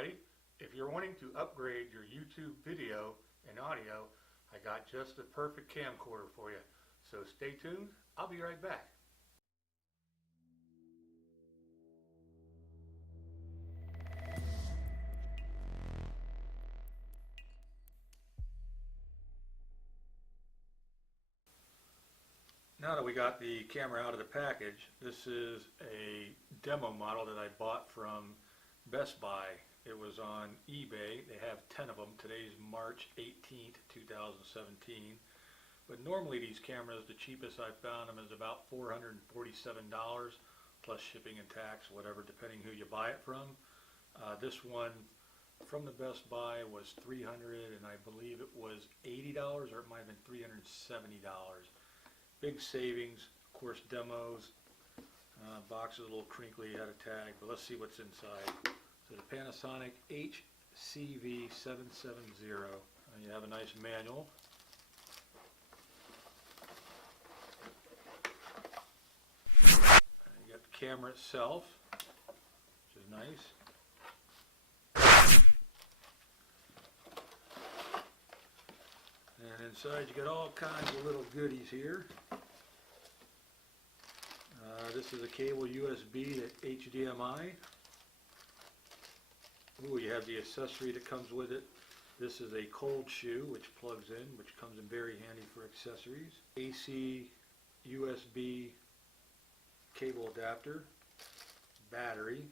everybody. If you're wanting to upgrade your YouTube video and audio, I got just the perfect camcorder for you. So stay tuned. I'll be right back. Now that we got the camera out of the package, this is a demo model that I bought from Best Buy. It was on eBay. They have 10 of them. Today's March 18th, 2017. But normally these cameras, the cheapest I've found them is about $447 plus shipping and tax, whatever, depending who you buy it from. This one from the Best Buy was $300, and I believe it was $80, or it might have been $370. Big savings, of course, demos. Box is a little crinkly, had a tag, but let's see what's inside. So the Panasonic HC-770. You have a nice manual. You got the camera itself, which is nice. And inside you got all kinds of little goodies here. This is a cable USB to HDMI. Ooh, you have the accessory that comes with it. This is a cold shoe which plugs in, which comes in very handy for accessories. AC USB cable adapter, battery,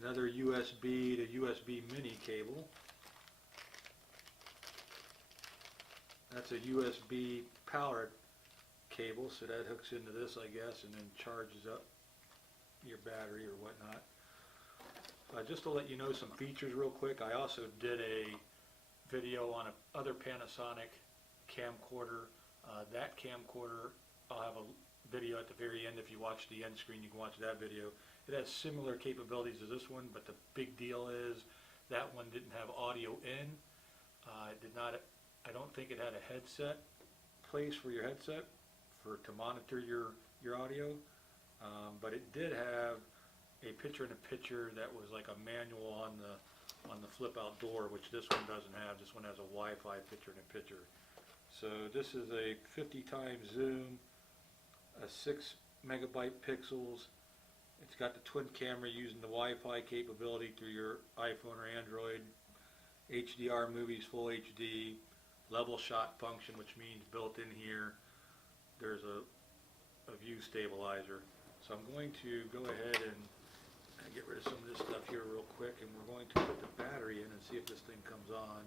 another USB to USB mini cable. That's a USB power cable, so that hooks into this, I guess, and then charges up your battery or whatnot. Just to let you know some features real quick, I also did a video on another Panasonic camcorder. That camcorder, I'll have a video at the very end. If you watch the end screen, you can watch that video. It has similar capabilities as this one, but the big deal is that one didn't have audio in. It did not. I don't think it had a headset place for your headset to monitor your audio, but it did have a picture-in-a-picture that was like a manual on the flip-out door, which this one doesn't have. This one has a Wi-Fi picture-in-a-picture. So this is a 50 times zoom, a 6 megabyte pixels. It's got the twin camera using the Wi-Fi capability through your iPhone or Android, HDR movies, full HD, level shot function, which means built in here there's a view stabilizer. So I'm going to go ahead and get rid of some of this stuff here real quick, and we're going to put the battery in and see if this thing comes on.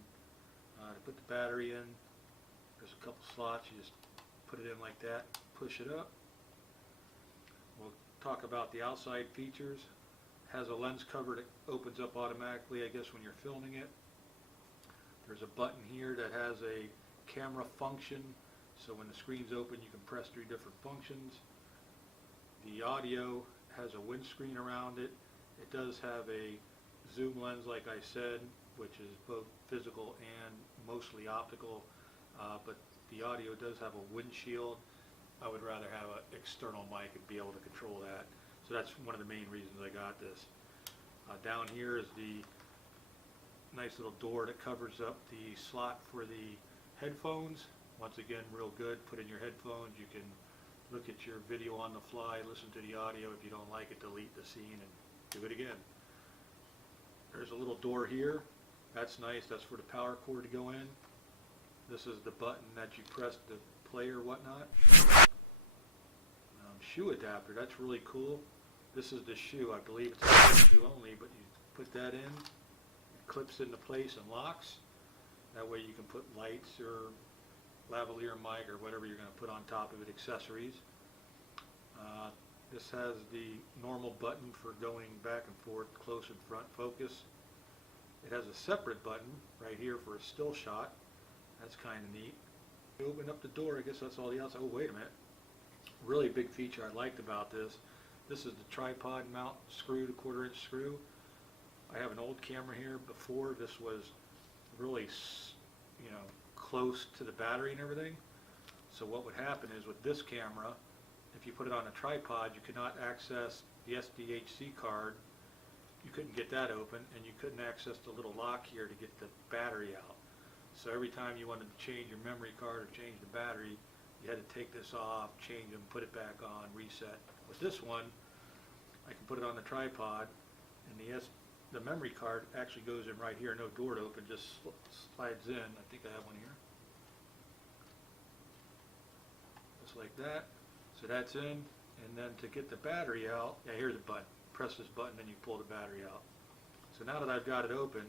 To put the battery in, there's a couple slots. You just put it in like that, push it up. We'll talk about the outside features. Has a lens cover that opens up automatically, I guess, when you're filming it. There's a button here that has a camera function, so when the screen's open you can press through different functions. The audio has a windscreen around it. It does have a zoom lens, like I said, which is both physical and mostly optical, but the audio does have a windshield. I would rather have an external mic and be able to control that. So that's one of the main reasons I got this. Down here is the nice little door that covers up the slot for the headphones. Once again, real good. Put in your headphones. You can look at your video on the fly, listen to the audio. If you don't like it, delete the scene and do it again. There's a little door here. That's nice. That's for the power cord to go in. This is the button that you press to play or whatnot. Shoe adapter. That's really cool. This is the shoe. I believe it's a shoe only, but you put that in. Clips into place and locks. That way you can put lights or lavalier mic or whatever you're going to put on top of it, accessories. This has the normal button for going back and forth, close and front focus. It has a separate button right here for a still shot. That's kind of neat. You open up the door, I guess that's all the outside. Oh, wait a minute. Really big feature I liked about this. This is the tripod mount screw, the 1/4 inch screw. I have an old camera here. Before, this was really, close to the battery and everything. So what would happen is with this camera, if you put it on a tripod, you could not access the SDHC card you couldn't get that open, and you couldn't access the little lock here to get the battery out. So every time you wanted to change your memory card or change the battery, you had to take this off, change them, put it back on, reset. With this one, I can put it on the tripod, and the memory card actually goes in right here, no door to open, just slides in. I think I have one here. Just like that. So that's in, and then to get the battery out, yeah, here's a button. Press this button and you pull the battery out. So now that I've got it open,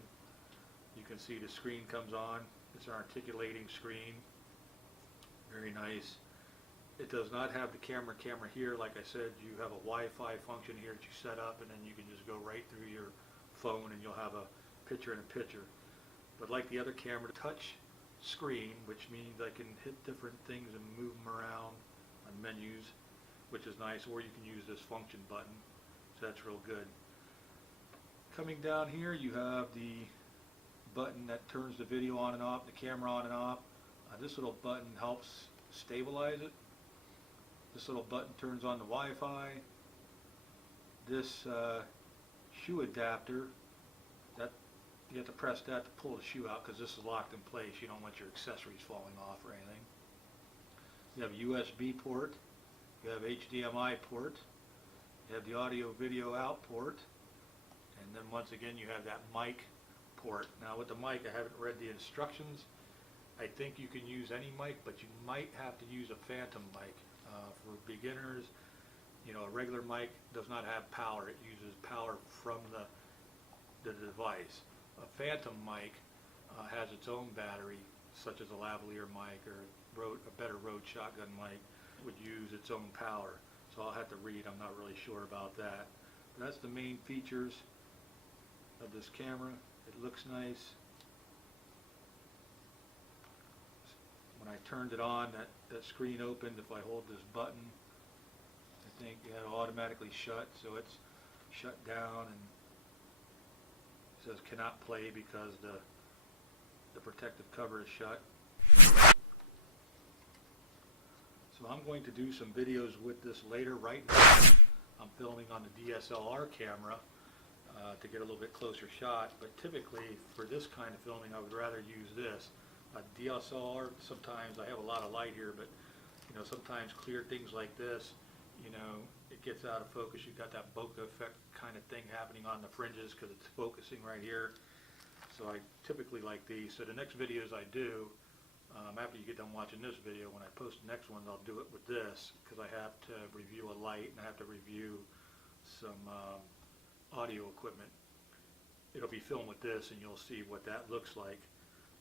you can see the screen comes on. It's an articulating screen. Very nice. It does not have the camera here. Like I said, you have a Wi-Fi function here that you set up, and then you can just go right through your phone and you'll have a picture in a picture. But like the other camera, touch screen, which means I can hit different things and move them around on menus, which is nice, or you can use this function button. So that's real good. Coming down here, you have the button that turns the video on and off, the camera on and off. This little button helps stabilize it. This little button turns on the Wi-Fi. This shoe adapter, that you have to press that to pull the shoe out because this is locked in place. You don't want your accessories falling off or anything. You have a USB port. You have HDMI port. You have the audio video out port. And then once again you have that mic port. Now with the mic, I haven't read the instructions. I think you can use any mic, but you might have to use a phantom mic. For beginners, you know, a regular mic does not have power. It uses power from the device. A phantom mic has its own battery, such as a lavalier mic or a better Rode shotgun mic would use its own power. So I'll have to read. I'm not really sure about that. But that's the main features of this camera. It looks nice. When I turned it on, that screen opened. If I hold this button, I think it'll automatically shut, so it's shut down, and it says cannot play because the protective cover is shut. So I'm going to do some videos with this later. Right now I'm filming on the DSLR camera to get a little bit closer shot, but typically for this kind of filming I would rather use this. DSLR, sometimes I have a lot of light here, but you know, sometimes clear things like this, you know, it gets out of focus. You've got that bokeh effect kind of thing happening on the fringes because it's focusing right here. So I typically like these. So the next videos I do, after you get done watching this video, when I post the next one, I'll do it with this because I have to review a light and I have to review some audio equipment. It'll be filmed with this, and you'll see what that looks like.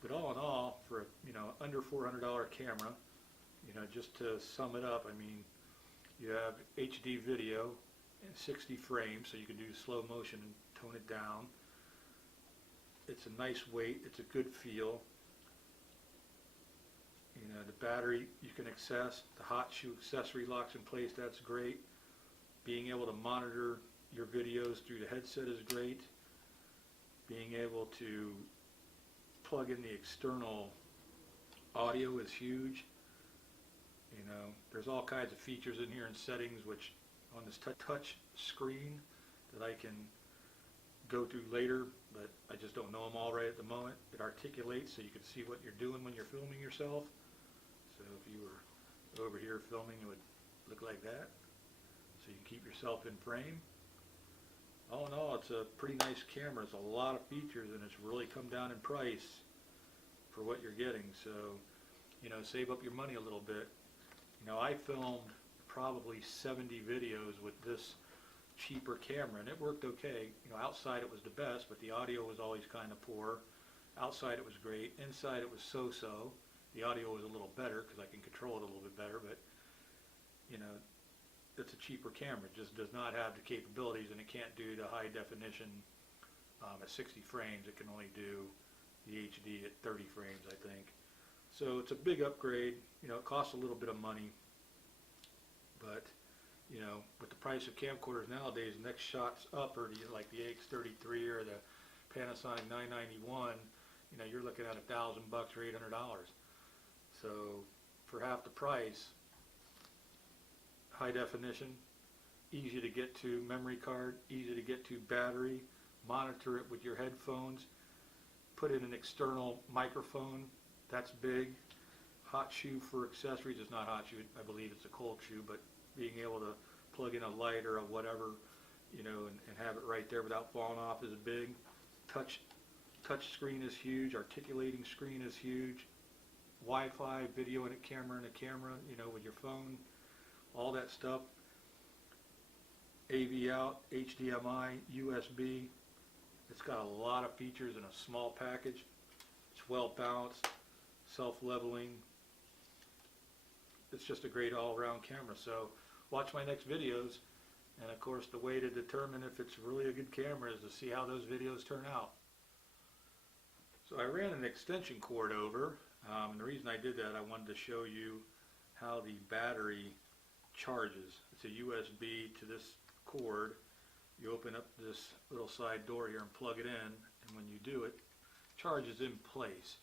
But all in all, for a, you know, under $400 camera, you know, just to sum it up, I mean, you have HD video and 60 frames, so you can do slow motion and tone it down. It's a nice weight. It's a good feel. You know, the battery you can access. The hot shoe accessory locks in place. That's great. Being able to monitor your videos through the headset is great. Being able to plug in the external audio is huge. You know, there's all kinds of features in here and settings which on this touch screen that I can go through later, but I just don't know them all right at the moment. It articulates so you can see what you're doing when you're filming yourself. So if you were over here filming, it would look like that. So you can keep yourself in frame. All in all, it's a pretty nice camera. It's a lot of features, and it's really come down in price for what you're getting. So, you know, save up your money a little bit. You know, I filmed probably 70 videos with this cheaper camera, and it worked okay. You know, outside it was the best, but the audio was always kind of poor. Outside it was great. Inside it was so-so. The audio was a little better because I can control it a little bit better, but, you know, it's a cheaper camera. It just does not have the capabilities, and it can't do the high definition at 60 frames. It can only do the HD at 30 frames, I think. So it's a big upgrade. You know, it costs a little bit of money, but you know, with the price of camcorders nowadays, next shots up are like the AX33 or the Panasonic 991. You know, you're looking at $1,000 or $800. So for half the price, high definition, easy to get to memory card, easy to get to battery, monitor it with your headphones, put in an external microphone, that's big. Hot shoe for accessories, it's not hot shoe, I believe it's a cold shoe, but being able to plug in a light or a whatever, you know, and have it right there without falling off is big. Touch screen is huge, articulating screen is huge. Wi-Fi, video in a camera, you know, with your phone, all that stuff. AV out, HDMI, USB. It's got a lot of features in a small package. It's well balanced, self-leveling. It's just a great all-around camera. So watch my next videos, and of course the way to determine if it's really a good camera is to see how those videos turn out. So I ran an extension cord over, and the reason I did that, I wanted to show you how the battery charges. It's a USB to this cord. You open up this little side door here and plug it in, and when you do it, charges in place.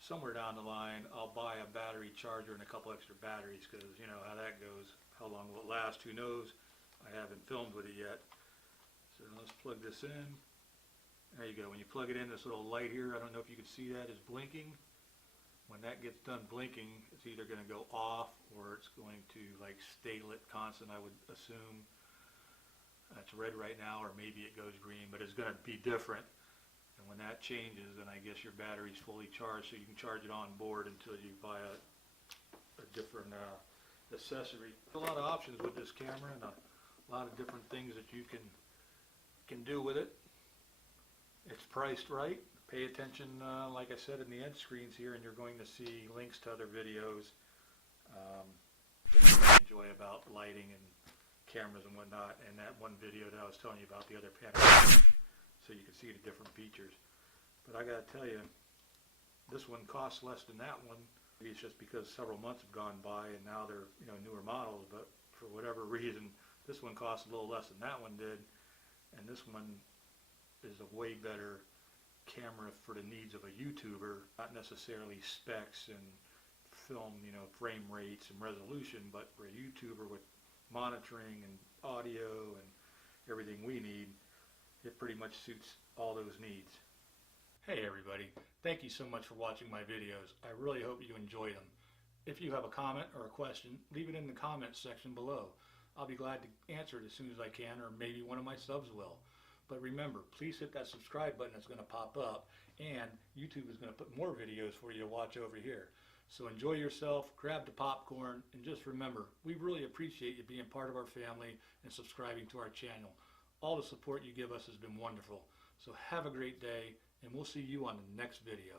Somewhere down the line I'll buy a battery charger and a couple extra batteries, because you know how that goes. How long will it last? Who knows? I haven't filmed with it yet. So let's plug this in. There you go. When you plug it in, this little light here, I don't know if you can see that, is blinking. When that gets done blinking, it's either going to go off or it's going to like stay lit constant, I would assume. It's red right now, or maybe it goes green, but it's going to be different. And when that changes, then I guess your battery's fully charged, so you can charge it on board until you buy a different accessory. A lot of options with this camera, and a lot of different things that you can do with it. It's priced right. Pay attention, like I said, in the end screens here, and you're going to see links to other videos that you enjoy about lighting and cameras and whatnot, and that one video that I was telling you about, the other Panasonic, so you can see the different features. But I gotta tell you, this one costs less than that one. Maybe it's just because several months have gone by and now they're, you know, newer models, but for whatever reason, this one costs a little less than that one did, and this one is a way better camera for the needs of a YouTuber, not necessarily specs and film, you know, frame rates and resolution, but for a YouTuber with monitoring and audio and everything we need, it pretty much suits all those needs. Hey everybody, thank you so much for watching my videos. I really hope you enjoyed them. If you have a comment or a question, leave it in the comments section below. I'll be glad to answer it as soon as I can, or maybe one of my subs will. But remember, please hit that subscribe button that's going to pop up, and YouTube is going to put more videos for you to watch over here. So enjoy yourself, grab the popcorn, and just remember, we really appreciate you being part of our family and subscribing to our channel. All the support you give us has been wonderful. So have a great day, and we'll see you on the next video.